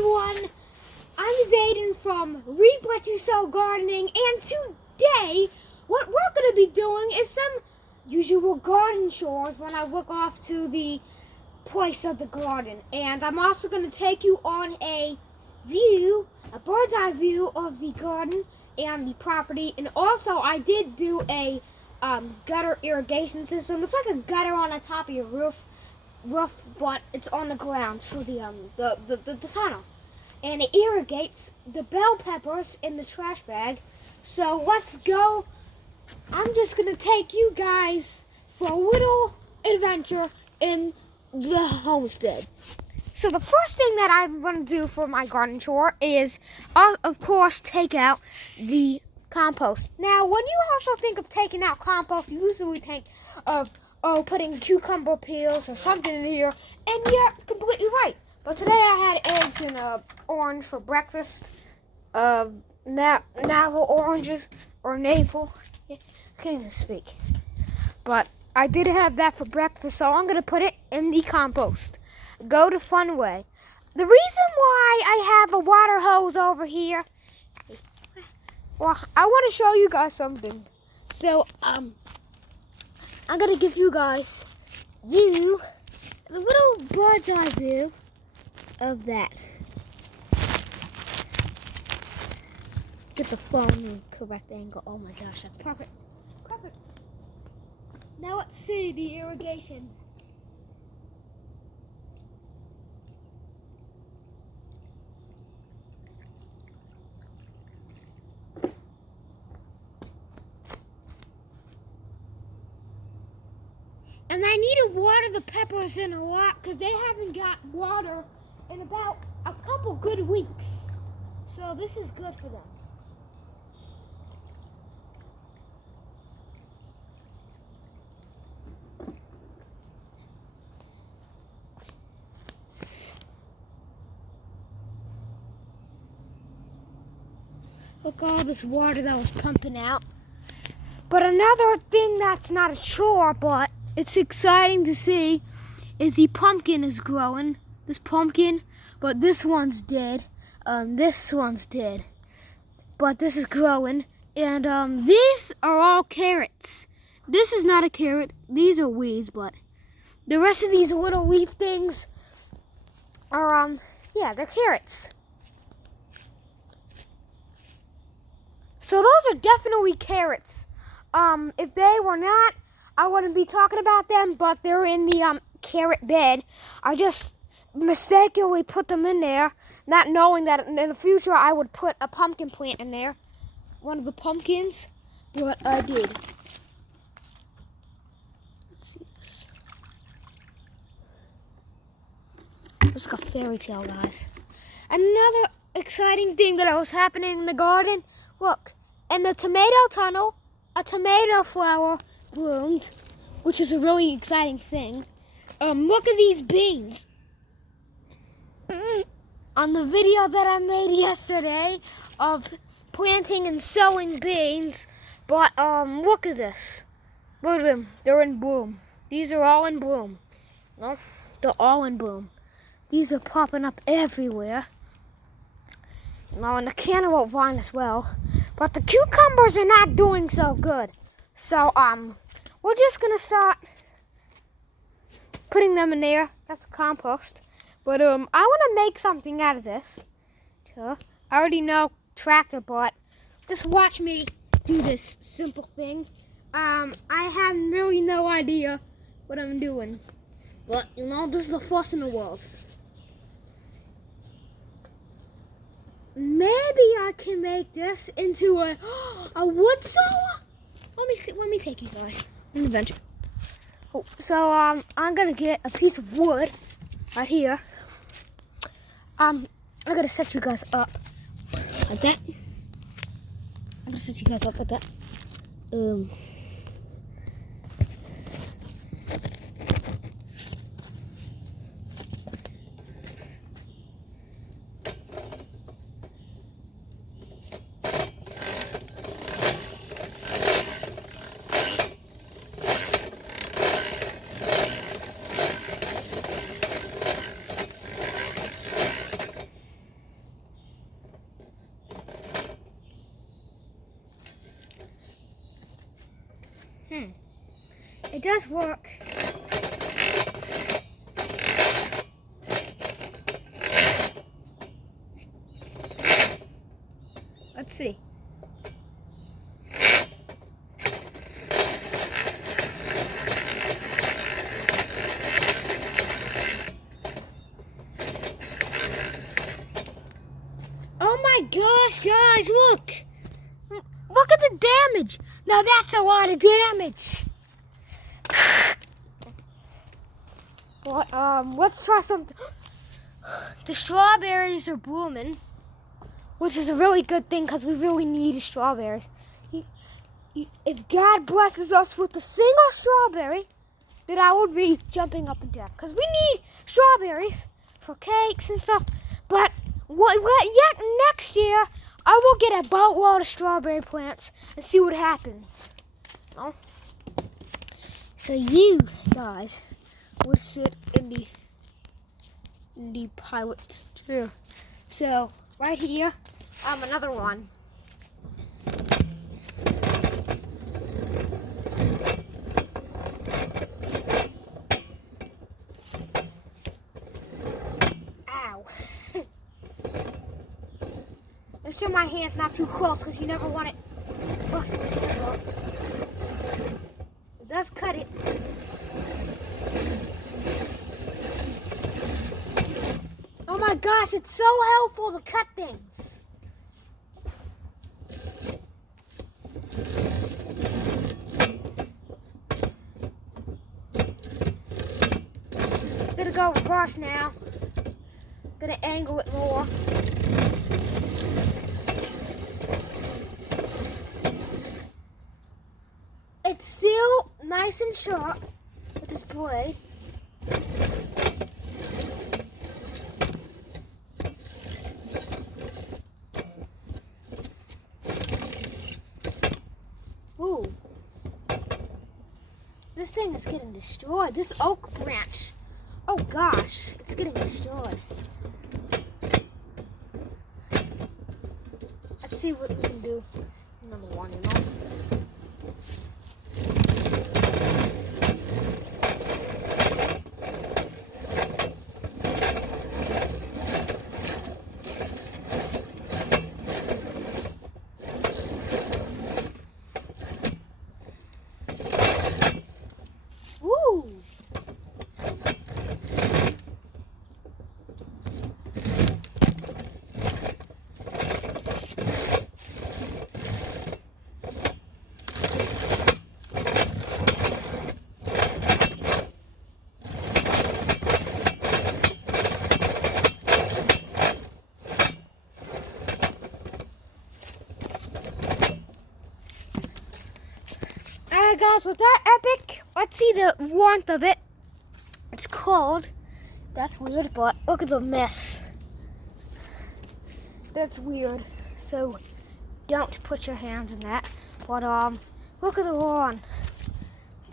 everyone, I'm Zayden from Reap What You Sow Gardening, and today what we're going to be doing is some usual garden chores when I look off to the place of the garden. And I'm also going to take you on a bird's eye view of the garden and the property. And also I did do a gutter irrigation system. It's like a gutter on the top of your roof, but it's on the ground for the tunnel, and it irrigates the bell peppers in the trash bag. So let's go. I'm just gonna take you guys for a little adventure in the homestead. So the first thing that I'm gonna do for my garden chore is, of course, take out the compost. Now, when you also think of taking out compost, you usually think of putting cucumber peels or something in here, and you're completely right. But today I had eggs and orange for breakfast. Navel oranges, or navel. I can't even speak. But I did have that for breakfast, so I'm going to put it in the compost. Go to Funway. The reason why I have a water hose over here, well, I want to show you guys something. So, I'm going to give you guys the little bird's eye view of that. Get the phone in the correct angle. Oh my gosh, that's perfect. Perfect. Now let's see the irrigation. And I need to water the peppers in a lot because they haven't got water in about a couple good weeks. So this is good for them. Look, all this water that was pumping out. But another thing that's not a chore, but it's exciting to see, is the pumpkin is growing. This pumpkin, but this one's dead. This one's dead. But this is growing. And these are all carrots. This is not a carrot. These are weeds, but the rest of these little leaf things are, yeah, they're carrots. So those are definitely carrots. If they were not, I wouldn't be talking about them, but they're in the carrot bed. I just mistakenly put them in there, not knowing that in the future I would put a pumpkin plant in there, one of the pumpkins, but I did. Let's see this. It's like a fairy tale, guys. Another exciting thing that was happening in the garden, look, in the tomato tunnel, a tomato flower bloomed, which is a really exciting thing. Look at these beans. On the video that I made yesterday of planting and sowing beans, but look at this. Look at them. They're in bloom. These are all in bloom. No, they're all in bloom. These are popping up everywhere. Now, and the cantaloupe vine as well. But the cucumbers are not doing so good. So, we're just going to start putting them in there. That's compost. But, I want to make something out of this. So, I already know tractor, but just watch me do this simple thing. I have really no idea what I'm doing. But, you know, this is the first in the world. Maybe I can make this into a wood saw. Let me take you guys on an adventure. Oh, so I'm gonna get a piece of wood right here. I'm gonna set you guys up like that. I'm gonna set you guys up like that. It does work. Let's see. Oh my gosh, guys, look! Look at the damage! Now that's a lot of damage! But, let's try something. The strawberries are blooming, which is a really good thing because we really need strawberries. If God blesses us with a single strawberry, then I would be jumping up and down because we need strawberries for cakes and stuff. But yet next year, I will get a boatload of strawberry plants and see what happens. Oh. So you guys will sit in the pilot chair. So right here, another one. Ow. Make sure my hand's not too close because you never want it busting. It does cut it. Oh my gosh, it's so helpful to cut things. Gonna go reverse now. Gonna angle it more. It's still nice and sharp with this blade. Ooh. This thing is getting destroyed. This oak branch. Oh gosh, it's getting destroyed. Let's see what we can do. Another one, you know. Guys, with that epic, let's see the warmth of it. It's cold. That's weird, but look at the mess. That's weird. So don't put your hands in that. But look at the lawn.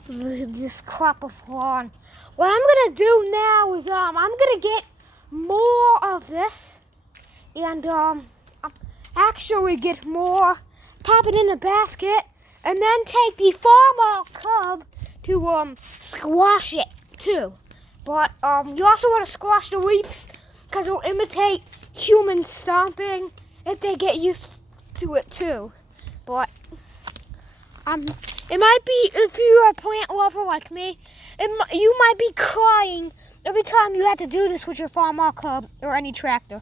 This crop of lawn. What I'm gonna do now is I'm gonna get more of this and actually get more, pop it in a basket. And then take the farm cub to squash it too. But you also want to squash the leaves because it'll imitate human stomping if they get used to it too. But it might be, if you're a plant lover like me, you might be crying every time you have to do this with your farm cub or any tractor.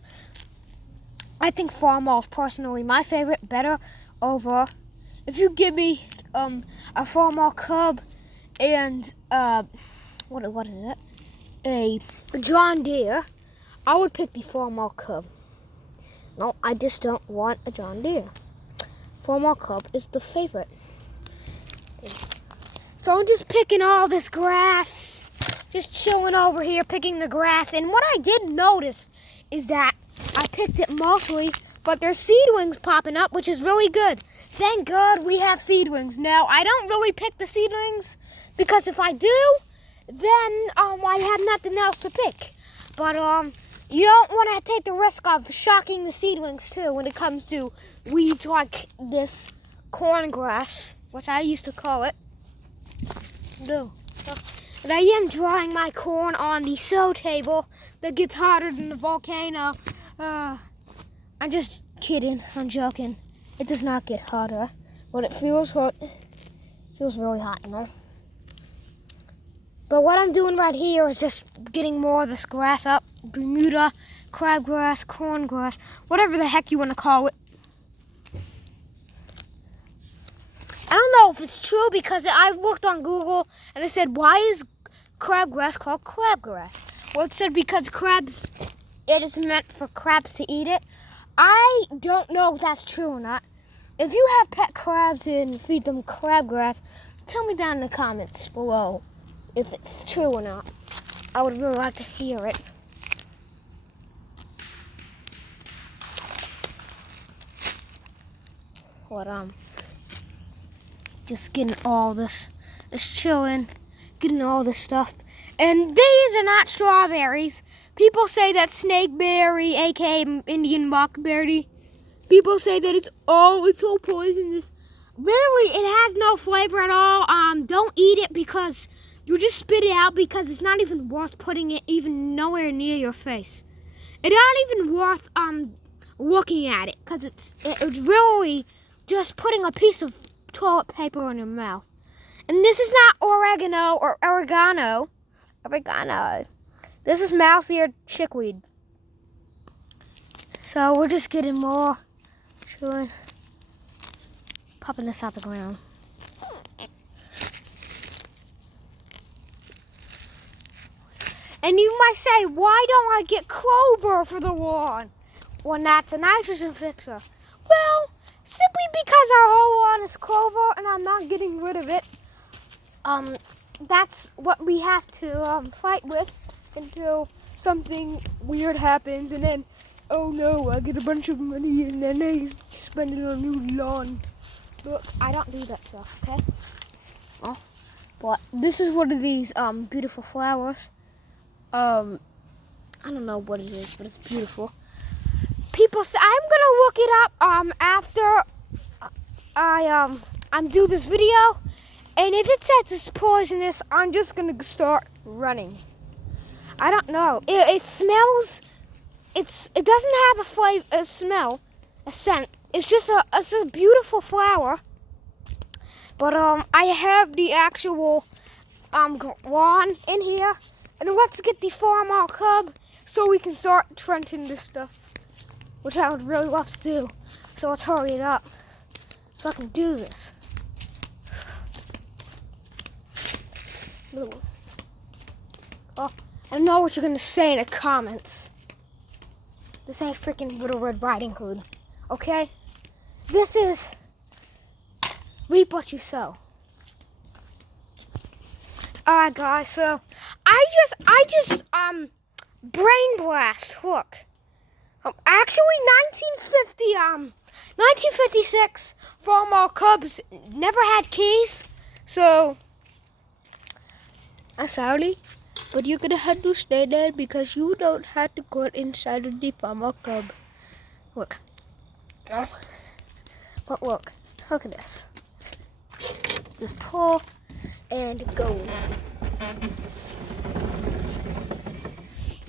I think farm is personally my favorite, better over. If you give me a farm cub and what is it? A John Deere, I would pick the farm cub. No, I just don't want a John Deere. Farm cub is the favorite. So I'm just picking all this grass, just chilling over here picking the grass. And what I did notice is that I picked it mostly, but there's seedlings popping up, which is really good. Thank God we have seedlings. Now, I don't really pick the seedlings because if I do, then I have nothing else to pick. But you don't want to take the risk of shocking the seedlings too when it comes to weeds like this corn grass, which I used to call it. do. And I am drying my corn on the sew table that gets hotter than the volcano. I'm just kidding. I'm joking. It does not get hotter, but it feels hot. It feels really hot in there. But what I'm doing right here is just getting more of this grass up. Bermuda, crabgrass, corn grass, whatever the heck you want to call it. I don't know if it's true because I looked on Google and it said, why is crabgrass called crabgrass? Well, it said because crabs, it is meant for crabs to eat it. I don't know if that's true or not. If you have pet crabs and feed them crabgrass, tell me down in the comments below if it's true or not. I would really like to hear it. But just getting all this, just chilling, getting all this stuff. And these are not strawberries. People say that snakeberry, aka Indian mockberry. People say that it's all poisonous. Literally, it has no flavor at all. Don't eat it because you just spit it out because it's not even worth putting it even nowhere near your face. It's not even worth looking at it because it's really just putting a piece of toilet paper in your mouth. And this is not oregano or oregano. This is mouse-eared chickweed. So we're just getting more. Chilling. Popping this out the ground. And you might say, why don't I get clover for the lawn? Well, that's a nitrogen fixer. Well, simply because our whole lawn is clover and I'm not getting rid of it. That's what we have to fight with until something weird happens, and then, oh no, I get a bunch of money and then I spend it on a new lawn. Look, I don't do that stuff, okay? Oh, but this is one of these beautiful flowers. I don't know what it is, but it's beautiful. People say, I'm gonna look it up after I do this video. And if it says it's poisonous, I'm just going to start running. I don't know. It smells, it doesn't have a flavor, a smell, a scent. It's just it's a beautiful flower. But I have the actual lawn in here. And let's get the farm cub so we can start trenching this stuff, which I would really love to do. So let's hurry it up so I can do this. Oh, I know what you're gonna say in the comments. This ain't freaking Little Red Riding Hood, okay? This is reap what you sow. Alright, guys. So I just brain blast. Look, actually 1956 Farmall Cubs never had keys, so. I'm sorry, but you're gonna have to stay there because you don't have to go inside of the Farmer Club. Look. But look at this. Just pull and go.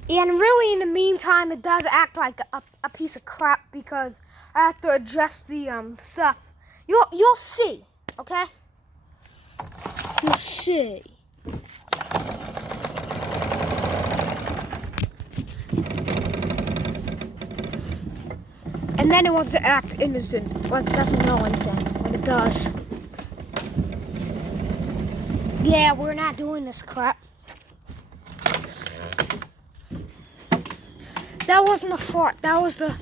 And really, in the meantime, it does act like a piece of crap because I have to adjust the stuff. You'll see, okay? You'll see. And then it wants to act innocent, like it doesn't know anything, but it does. Yeah, we're not doing this crap. That wasn't a fart, that was the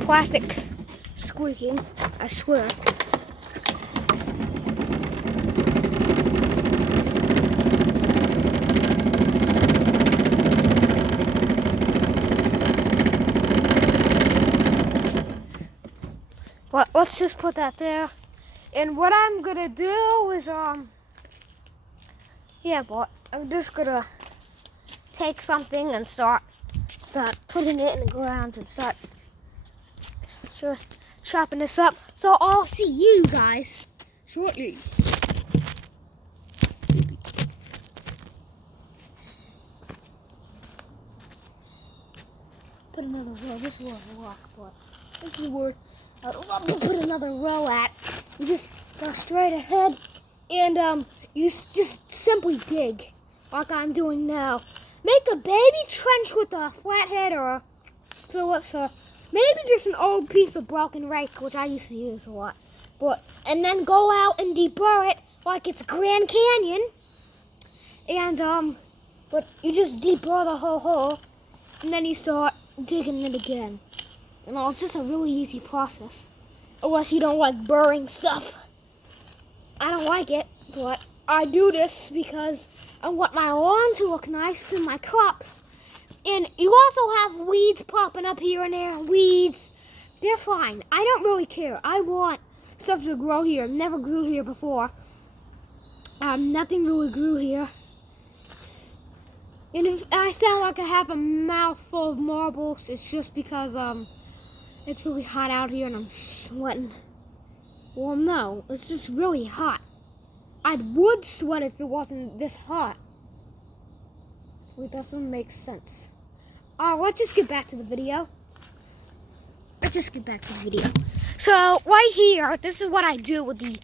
plastic squeaking, I swear. But let's just put that there. And what I'm gonna do is I'm just gonna take something and start putting it in the ground and start chopping this up. So I'll see you guys shortly. put another row. This is where I walk, but this is where I'd love to put another row at. You just go straight ahead and you just simply dig like I'm doing now. Make a baby trench with a flathead or a Phillips or maybe just an old piece of broken rake, which I used to use a lot. And then go out and deburr it like it's Grand Canyon. And but you just deburr the whole hole, and then you start digging it again. You know, it's just a really easy process. Unless you don't like burring stuff. I don't like it, but I do this because I want my lawn to look nice and my crops. And you also have weeds popping up here and there. Weeds, they're fine. I don't really care. I want stuff to grow here. Never grew here before. Nothing really grew here. And if I sound like I have a mouthful of marbles, it's just because it's really hot out here and I'm sweating. Well, no, it's just really hot. I would sweat if it wasn't this hot. Wait, that doesn't make sense. Let's just get back to the video. So right here, this is what I do with the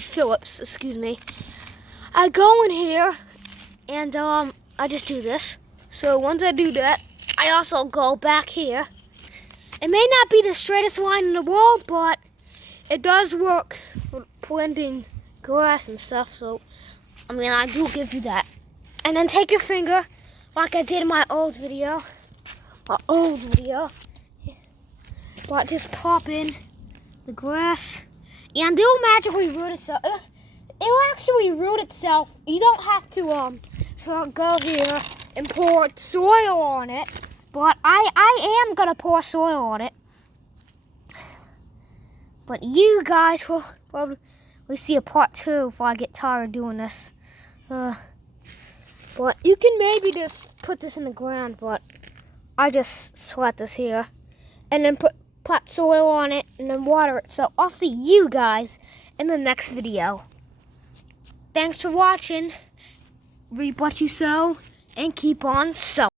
Phillips, excuse me. I go in here and I just do this. So once I do that, I also go back here. It may not be the straightest line in the world, but it does work for planting grass and stuff. So, I mean, I do give you that. And then take your finger, like I did in my old video. But just pop in the grass, and it'll magically root itself. It'll actually root itself. You don't have to go here and pour soil on it. But I am gonna pour soil on it. But you guys will probably see a part 2 if I get tired of doing this. But you can maybe just put this in the ground, but I just sweat this here. And then put soil on it and then water it. So I'll see you guys in the next video. Thanks for watching. Reap what you sow and keep on sowing.